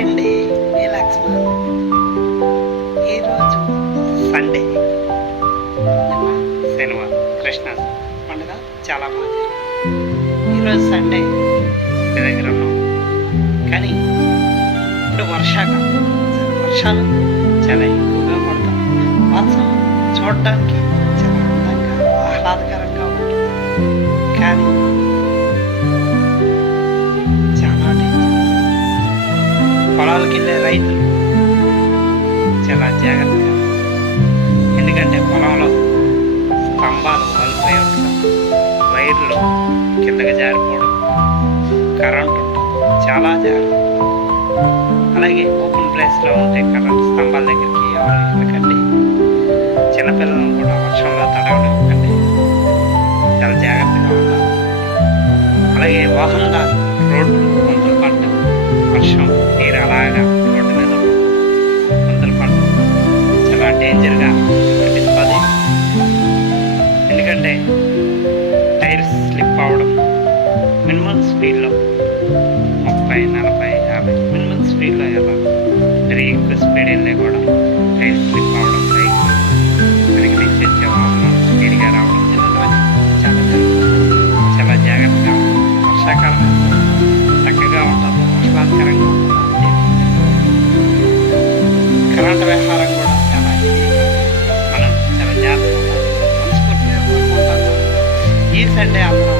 Hi అండి, మీ లక్ష్మణ్. ఈరోజు Sunday, నిన్న శనివారం క్రిస్మస్ పండుగ చాలా బాగా జరిగింది. ఈరోజు సండే ఇంటి దగ్గర ఉన్నాం, కానీ ఇప్పుడు వర్షాలు చాలా ఎక్కువగా పడతాం. వర్షం చూడడానికి చాలా అందంగా ఆహ్లాదకరంగా ఉంటుంది, కానీ పొలాలకు వెళ్ళే రైతులు చాలా జాగ్రత్తగా, ఎందుకంటే పొలంలో స్తంభాలు వాలిపోయి ఉంటాయి, వైర్లు కిందకి జారిపోవడం, కరెంట్ ఉంటుంది, చాలా జాగ్రత్త. అలాగే ఓపెన్ ప్లేస్లో ఉంటే కరెంట్ స్తంభాల దగ్గరికి ఎవరు వెళ్ళకండి. చిన్నపిల్లలను కూడా వర్షంలో తడవనివ్వకండి, చాలా జాగ్రత్తగా ఉండాలి. అలాగే వాహనదారు రోడ్లు గుంతలు పడటం, వర్షం నీరు అలాగా రోడ్డు మీద గుంతలు పడటం చాలా డేంజర్గా అనిపిస్తుంది. ఎందుకంటే టైర్స్ స్లిప్ అవ్వడం, మినిమం స్పీడ్లో 30, 40, 50 మినిమం స్పీడ్లో వెళ్ళాలి. మరి ఎక్కువ స్పీడ్ వెళ్ళే కూడా టైర్ స్లిప్ అవ్వడం, బైక్ వెనక నుంచి వచ్చే వాహనం స్పీడ్గా రావడం, ఇలాంటివన్నీ చాలా జరుగుతుంది. చాలా జాగ్రత్తగా ఉంటుంది. వర్షాకాలం చక్కగా ఉంటుంది, ఆహ్లాదకరంగా ఉంటుంది. కరెంట్ వ్యవహారం కూడా చాలా ఇది, మనం చాలా జాగ్రత్తగా మనస్ఫూర్తిగా కోరుకుంటాము. ఈ సండే అందరం